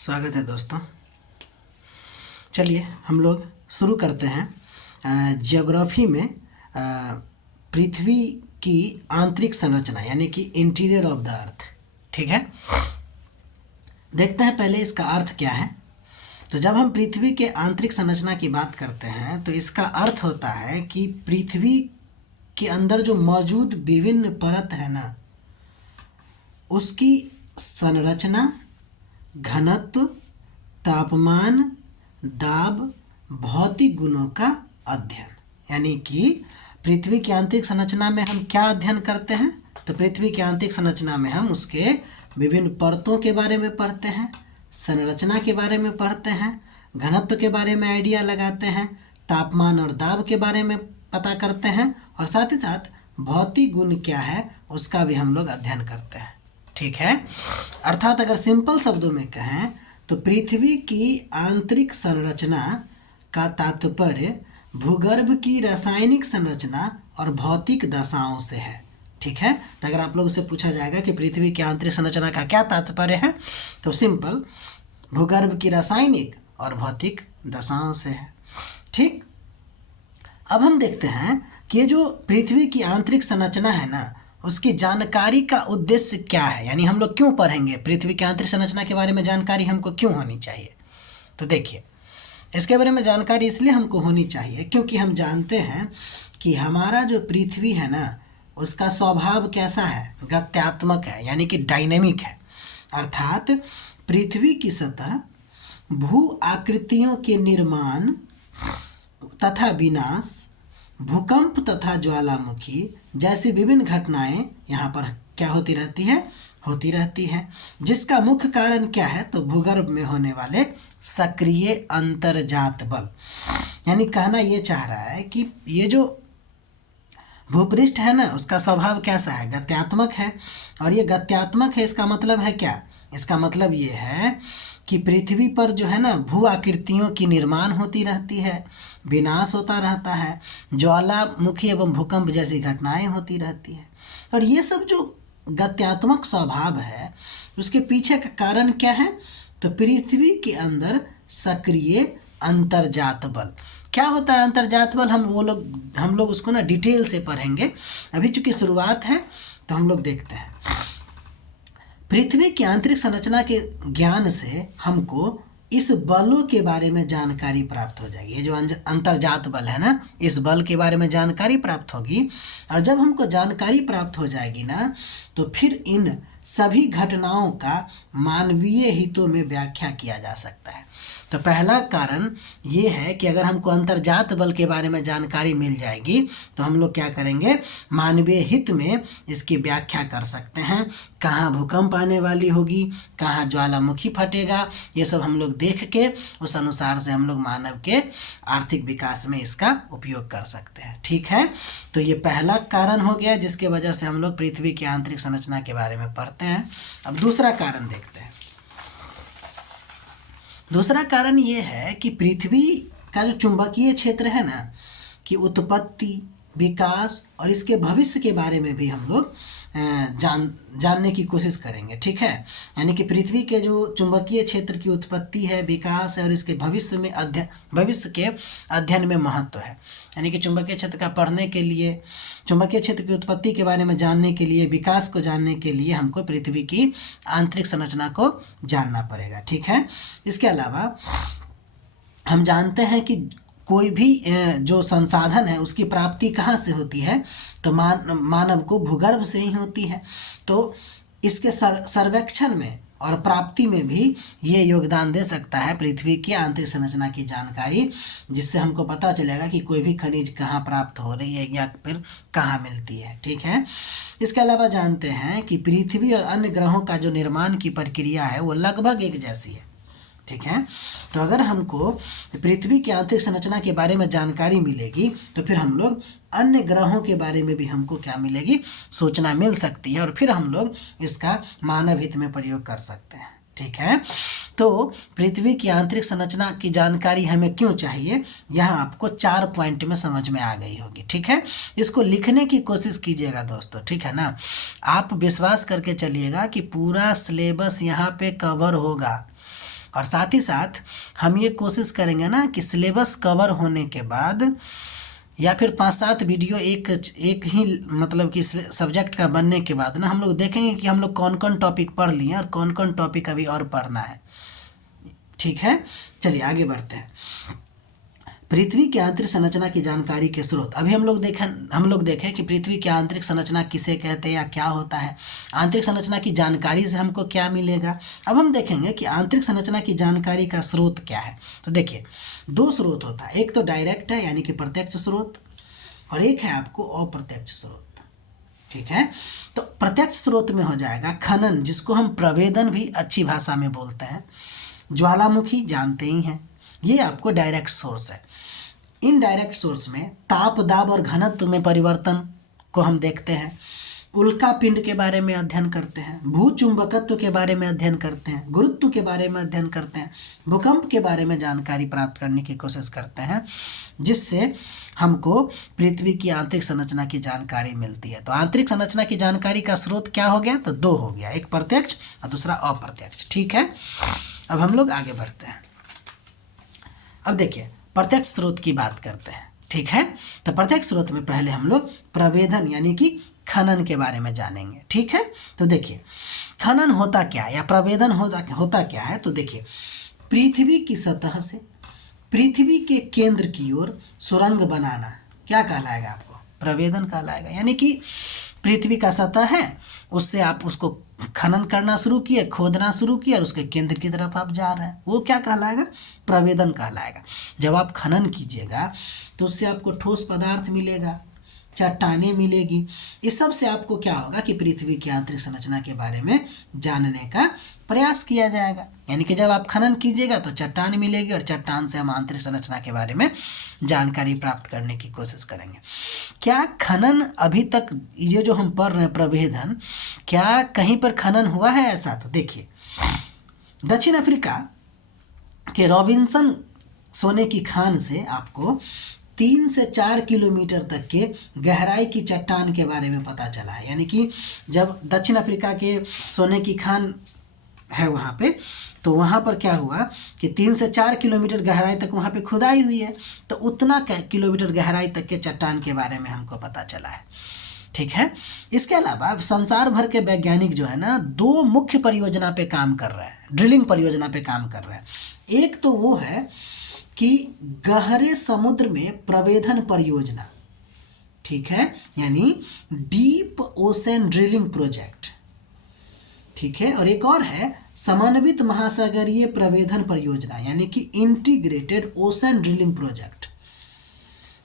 स्वागत है दोस्तों। चलिए हम लोग शुरू करते हैं ज्योग्राफी में पृथ्वी की आंतरिक संरचना यानी कि इंटीरियर ऑफ द अर्थ। ठीक है, देखते हैं पहले इसका अर्थ क्या है। तो जब हम पृथ्वी के आंतरिक संरचना की बात करते हैं तो इसका अर्थ होता है कि पृथ्वी के अंदर जो मौजूद विभिन्न परत है ना, उसकी संरचना, घनत्व, तापमान, दाब, भौतिक गुणों का अध्ययन। यानी कि पृथ्वी की आंतरिक संरचना में हम क्या अध्ययन करते हैं? तो पृथ्वी की आंतरिक संरचना में हम उसके विभिन्न परतों के बारे में पढ़ते हैं, संरचना के बारे में पढ़ते हैं, घनत्व के बारे में आइडिया लगाते हैं, तापमान और दाब के बारे में पता करते हैं और साथ ही साथ भौतिक गुण क्या है उसका भी हम लोग अध्ययन करते हैं। ठीक है, अर्थात अगर सिंपल शब्दों में कहें तो पृथ्वी की आंतरिक संरचना का तात्पर्य भूगर्भ की रासायनिक संरचना और भौतिक दशाओं से है। ठीक है, तो अगर आप लोगों से पूछा जाएगा कि पृथ्वी की आंतरिक संरचना का क्या तात्पर्य है, तो सिंपल भूगर्भ की रासायनिक और भौतिक दशाओं से है। ठीक, अब हम देखते हैं कि ये जो पृथ्वी की आंतरिक संरचना है ना, उसकी जानकारी का उद्देश्य क्या है, यानी हम लोग क्यों पढ़ेंगे, पृथ्वी की आंतरिक संरचना के बारे में जानकारी हमको क्यों होनी चाहिए। तो देखिए, इसके बारे में जानकारी इसलिए हमको होनी चाहिए क्योंकि हम जानते हैं कि हमारा जो पृथ्वी है ना, उसका स्वभाव कैसा है, गत्यात्मक है, यानी कि डायनेमिक है। अर्थात पृथ्वी की सतह भू आकृतियों के निर्माण तथा विनाश, भूकंप तथा ज्वालामुखी जैसी विभिन्न घटनाएं यहाँ पर क्या होती रहती है, जिसका मुख्य कारण क्या है, तो भूगर्भ में होने वाले सक्रिय अंतर्जात बल। यानी कहना ये चाह रहा है कि ये जो भूपृष्ठ है ना, उसका स्वभाव कैसा है, गत्यात्मक है। और ये गत्यात्मक है, इसका मतलब है क्या, इसका मतलब ये है कि पृथ्वी पर जो है ना, भू आकृतियों की निर्माण होती रहती है, विनाश होता रहता है, ज्वालामुखी एवं भूकंप जैसी घटनाएं होती रहती हैं। और ये सब जो गत्यात्मक स्वभाव है, उसके पीछे का कारण क्या है, तो पृथ्वी के अंदर सक्रिय अंतर्जात बल। क्या होता है अंतर्जात बल, हम लोग उसको ना डिटेल से पढ़ेंगे। अभी चूंकि शुरुआत है तो हम लोग देखते हैं। पृथ्वी की आंतरिक संरचना के ज्ञान से हमको इस बलों के बारे में जानकारी प्राप्त हो जाएगी। ये जो अंतर्जात बल है ना, इस बल के बारे में जानकारी प्राप्त होगी। और जब हमको जानकारी प्राप्त हो जाएगी ना, तो फिर इन सभी घटनाओं का मानवीय हितों में व्याख्या किया जा सकता है। तो पहला कारण ये है कि अगर हमको अंतर्जात बल के बारे में जानकारी मिल जाएगी तो हम लोग क्या करेंगे, मानवीय हित में इसकी व्याख्या कर सकते हैं। कहाँ भूकंप आने वाली होगी, कहाँ ज्वालामुखी फटेगा, ये सब हम लोग देख के उस अनुसार से हम लोग मानव के आर्थिक विकास में इसका उपयोग कर सकते हैं। ठीक है, तो ये पहला कारण हो गया जिसके वजह से हम लोग पृथ्वी की आंतरिक संरचना के बारे में पढ़ते हैं। अब दूसरा कारण देखते हैं। दूसरा कारण ये है कि पृथ्वी का जो चुंबकीय क्षेत्र है ना, कि विकास और इसके भविष्य के बारे में भी हम लोग जानने की कोशिश करेंगे। ठीक है, यानी कि पृथ्वी के जो चुंबकीय क्षेत्र की उत्पत्ति है, विकास है और इसके भविष्य के अध्ययन में महत्व है। यानी कि चुंबकीय क्षेत्र का पढ़ने के लिए, चुंबकीय क्षेत्र की उत्पत्ति के बारे में जानने के लिए, विकास को जानने के लिए हमको पृथ्वी की आंतरिक संरचना को जानना पड़ेगा। ठीक है, इसके अलावा हम जानते हैं कि कोई भी जो संसाधन है उसकी प्राप्ति कहाँ से होती है, तो मानव को भूगर्भ से ही होती है। तो इसके सर्वेक्षण में और प्राप्ति में भी ये योगदान दे सकता है पृथ्वी की आंतरिक संरचना की जानकारी, जिससे हमको पता चलेगा कि कोई भी खनिज कहाँ प्राप्त हो रही है या फिर कहाँ मिलती है। ठीक है, इसके अलावा जानते हैं कि पृथ्वी और अन्य ग्रहों का जो निर्माण की प्रक्रिया है वो लगभग एक जैसी है। ठीक है, तो अगर हमको पृथ्वी की आंतरिक संरचना के बारे में जानकारी मिलेगी तो फिर हम लोग अन्य ग्रहों के बारे में भी हमको क्या मिलेगी, सूचना मिल सकती है और फिर हम लोग इसका मानव हित में प्रयोग कर सकते हैं। ठीक है, तो पृथ्वी की आंतरिक संरचना की जानकारी हमें क्यों चाहिए, यह आपको 4 पॉइंट में समझ में आ गई होगी। ठीक है, इसको लिखने की कोशिश कीजिएगा दोस्तों। ठीक है ना, आप विश्वास करके चलिएगा कि पूरा सिलेबस यहाँ पे कवर होगा। और साथ ही साथ हम ये कोशिश करेंगे ना कि सिलेबस कवर होने के बाद या फिर 5-7 वीडियो एक ही मतलब कि सब्जेक्ट का बनने के बाद ना हम लोग देखेंगे कि हम लोग कौन कौन टॉपिक पढ़ लिए और कौन कौन टॉपिक अभी और पढ़ना है। ठीक है, चलिए आगे बढ़ते हैं। पृथ्वी की आंतरिक संरचना की जानकारी के स्रोत। अभी हम लोग देखें कि पृथ्वी की आंतरिक संरचना किसे कहते हैं या क्या होता है, आंतरिक संरचना की जानकारी से हमको क्या मिलेगा। अब हम देखेंगे कि आंतरिक संरचना की जानकारी का स्रोत क्या है। तो देखिए 2 स्रोत होता है, एक तो डायरेक्ट है यानी कि प्रत्यक्ष स्रोत, और एक है आपको अप्रत्यक्ष स्रोत। ठीक है, तो प्रत्यक्ष स्रोत में हो जाएगा खनन, जिसको हम प्रवेदन भी अच्छी भाषा में बोलते हैं। ज्वालामुखी जानते ही हैं, ये आपको डायरेक्ट सोर्स है। इनडायरेक्ट सोर्स में ताप, दाब और घनत्व में परिवर्तन को हम देखते हैं, उल्का पिंड के बारे में अध्ययन करते हैं, भूचुंबकत्व के बारे में अध्ययन करते हैं, गुरुत्व के बारे में अध्ययन करते हैं, भूकंप के बारे में जानकारी प्राप्त करने की कोशिश करते हैं, जिससे हमको पृथ्वी की आंतरिक संरचना की जानकारी मिलती है। तो आंतरिक संरचना की जानकारी का स्रोत क्या हो गया, तो 2 हो गया, एक प्रत्यक्ष और दूसरा अप्रत्यक्ष। ठीक है, अब हम लोग आगे बढ़ते हैं। अब देखिए प्रत्यक्ष स्रोत की बात करते हैं। ठीक है, तो प्रत्यक्ष स्रोत में पहले हम लोग प्रवेदन यानी कि खनन के बारे में जानेंगे। ठीक है, तो देखिए खनन होता क्या या प्रवेदन होता क्या है। तो देखिए पृथ्वी की सतह से पृथ्वी के केंद्र की ओर सुरंग बनाना क्या कहलाएगा, आपको प्रवेदन कहलाएगा। यानी कि पृथ्वी का सतह है, उससे आप उसको खनन करना शुरू किए, खोदना शुरू किए और उसके केंद्र की तरफ आप जा रहे हैं, वो क्या कहलाएगा, प्रवेदन कहलाएगा। जब आप खनन कीजिएगा तो उससे आपको ठोस पदार्थ मिलेगा, चट्टानें मिलेगी, इस सब से आपको क्या होगा कि पृथ्वी की आंतरिक संरचना के बारे में जानने का प्रयास किया जाएगा। यानी कि जब आप खनन कीजिएगा तो चट्टान मिलेगी और चट्टान से हम आंतरिक संरचना के बारे में जानकारी प्राप्त करने की कोशिश करेंगे। क्या खनन अभी तक ये जो हम पढ़ रहे हैं प्रवेदन, क्या कहीं पर खनन हुआ है ऐसा? तो देखिए दक्षिण अफ्रीका के रॉबिन्सन सोने की खान से आपको 3 से 4 किलोमीटर तक के गहराई की चट्टान के बारे में पता चला है। यानी कि जब दक्षिण अफ्रीका के सोने की खान है वहाँ पे, तो वहाँ पर क्या हुआ कि 3 से 4 किलोमीटर गहराई तक वहाँ पे खुदाई हुई है, तो उतना किलोमीटर गहराई तक के चट्टान के बारे में हमको पता चला है। ठीक है, इसके अलावा संसार भर के वैज्ञानिक जो है ना 2 मुख्य परियोजना पे काम कर रहे हैं, ड्रिलिंग परियोजना पे काम कर रहे हैं। एक तो वो है कि गहरे समुद्र में प्रवेधन परियोजना, ठीक है, यानी डीप ओशन ड्रिलिंग प्रोजेक्ट। ठीक है, और एक और है समन्वित महासागरीय प्रवेधन परियोजना, यानी कि इंटीग्रेटेड ओशन ड्रिलिंग प्रोजेक्ट।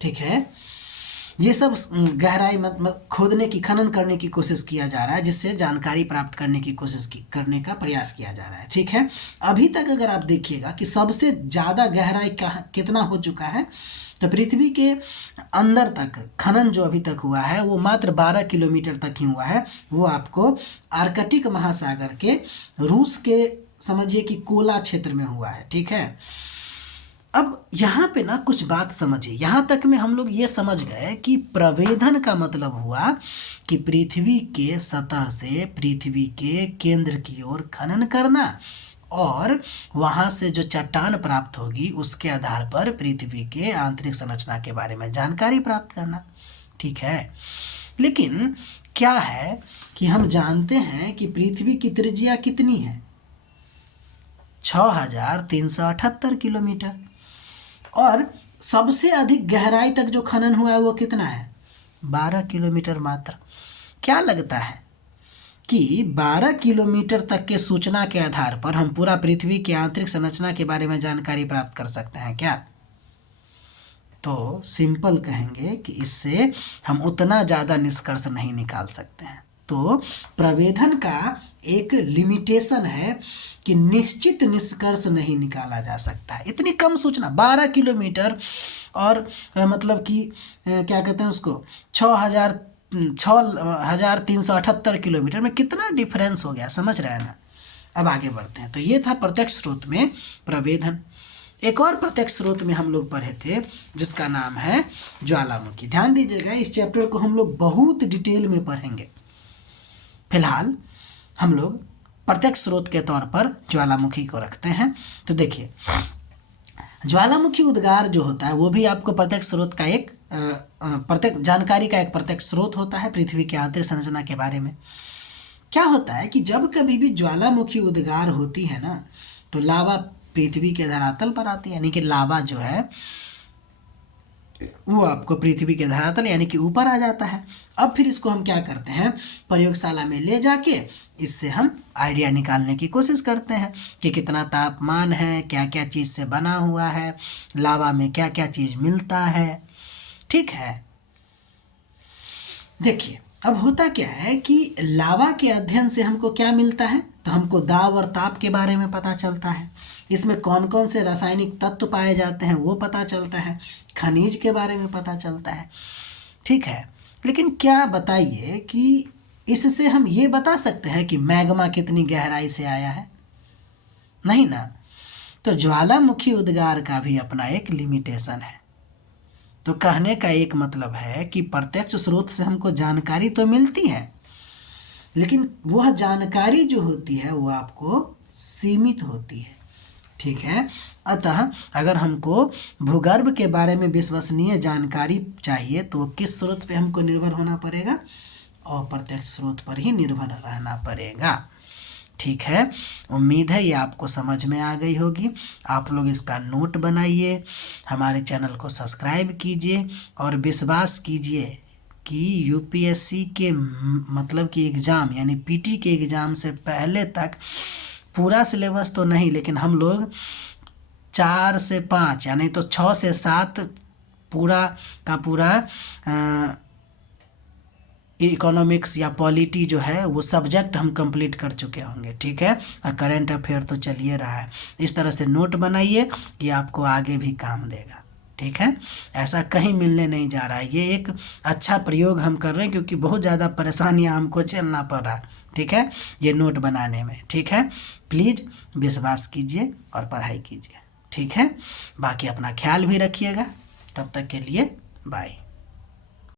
ठीक है, ये सब गहराई खोदने की, खनन करने की कोशिश किया जा रहा है, जिससे जानकारी प्राप्त करने की करने का प्रयास किया जा रहा है। ठीक है, अभी तक अगर आप देखिएगा कि सबसे ज़्यादा गहराई कितना हो चुका है, तो पृथ्वी के अंदर तक खनन जो अभी तक हुआ है वो मात्र 12 किलोमीटर तक ही हुआ है। वो आपको आर्कटिक महासागर के रूस के समझिए कि कोला क्षेत्र में हुआ है। ठीक है, अब यहाँ पे ना कुछ बात समझिए, यहाँ तक में हम लोग ये समझ गए कि प्रवेधन का मतलब हुआ कि पृथ्वी के सतह से पृथ्वी के केंद्र की ओर खनन करना और वहाँ से जो चट्टान प्राप्त होगी उसके आधार पर पृथ्वी के आंतरिक संरचना के बारे में जानकारी प्राप्त करना। ठीक है, लेकिन क्या है कि हम जानते हैं कि पृथ्वी की त्रिज्या कितनी है, 6378 किलोमीटर, और सबसे अधिक गहराई तक जो खनन हुआ है वो कितना है, 12 किलोमीटर मात्र। क्या लगता है कि 12 किलोमीटर तक के सूचना के आधार पर हम पूरा पृथ्वी की आंतरिक संरचना के बारे में जानकारी प्राप्त कर सकते हैं क्या? तो सिंपल कहेंगे कि इससे हम उतना ज़्यादा निष्कर्ष नहीं निकाल सकते हैं। तो प्रवेधन का एक लिमिटेशन है कि निश्चित निष्कर्ष नहीं निकाला जा सकता है। इतनी कम सूचना 12 किलोमीटर और मतलब कि क्या कहते हैं उसको 6378 किलोमीटर में कितना डिफरेंस हो गया, समझ रहे हैं ना। अब आगे बढ़ते हैं। तो ये था प्रत्यक्ष स्रोत में प्रवेधन। एक और प्रत्यक्ष स्रोत में हम लोग पढ़े थे जिसका नाम है ज्वालामुखी। ध्यान दीजिएगा, इस चैप्टर को हम लोग बहुत डिटेल में पढ़ेंगे। फिलहाल हम लोग प्रत्यक्ष स्रोत के तौर पर ज्वालामुखी को रखते हैं। तो देखिए, ज्वालामुखी उद्गार जो होता है वो भी आपको प्रत्यक्ष स्रोत का एक प्रत्यक्ष जानकारी का एक प्रत्यक्ष स्रोत होता है पृथ्वी की आंतरिक संरचना के बारे में। क्या होता है कि जब कभी भी ज्वालामुखी उद्गार होती है ना, तो लावा पृथ्वी के धरातल पर आती है, यानी कि लावा जो है वो आपको पृथ्वी के धरातल यानी कि ऊपर आ जाता है। अब फिर इसको हम क्या करते हैं, प्रयोगशाला में ले जाके इससे हम आइडिया निकालने की कोशिश करते हैं कि कितना तापमान है, क्या क्या चीज़ से बना हुआ है, लावा में क्या क्या चीज़ मिलता है। ठीक है, देखिए अब होता क्या है कि लावा के अध्ययन से हमको क्या मिलता है, तो हमको दाब और ताप के बारे में पता चलता है, इसमें कौन कौन से रासायनिक तत्व पाए जाते हैं वो पता चलता है, खनिज के बारे में पता चलता है। ठीक है, लेकिन क्या बताइए कि इससे हम ये बता सकते हैं कि मैग्मा कितनी गहराई से आया है? नहीं ना। तो ज्वालामुखी उद्गार का भी अपना एक लिमिटेशन है। तो कहने का एक मतलब है कि प्रत्यक्ष स्रोत से हमको जानकारी तो मिलती है, लेकिन वह जानकारी जो होती है वो आपको सीमित होती है। ठीक है, अतः अगर हमको भूगर्भ के बारे में विश्वसनीय जानकारी चाहिए तो किस स्रोत पे हमको निर्भर होना पड़ेगा? अप्रत्यक्ष स्रोत पर ही निर्भर रहना पड़ेगा। ठीक है, उम्मीद है ये आपको समझ में आ गई होगी। आप लोग इसका नोट बनाइए, हमारे चैनल को सब्सक्राइब कीजिए और विश्वास कीजिए कि यूपीएससी के मतलब कि एग्ज़ाम यानी पीटी के एग्ज़ाम से पहले तक पूरा सिलेबस तो नहीं, लेकिन हम लोग 4 से 5 यानी तो 6 से 7 पूरा का पूरा इकोनॉमिक्स या पॉलिटी जो है वो सब्जेक्ट हम कंप्लीट कर चुके होंगे। ठीक है, और करंट अफेयर तो चलिए रहा है। इस तरह से नोट बनाइए, ये आपको आगे भी काम देगा। ठीक है, ऐसा कहीं मिलने नहीं जा रहा है। ये एक अच्छा प्रयोग हम कर रहे हैं क्योंकि बहुत ज़्यादा परेशानियां हमको झेलना पड़ रहा है। ठीक है, ये नोट बनाने में। ठीक है, प्लीज़ विश्वास कीजिए और पढ़ाई कीजिए। ठीक है, बाकी अपना ख्याल भी रखिएगा। तब तक के लिए बाय।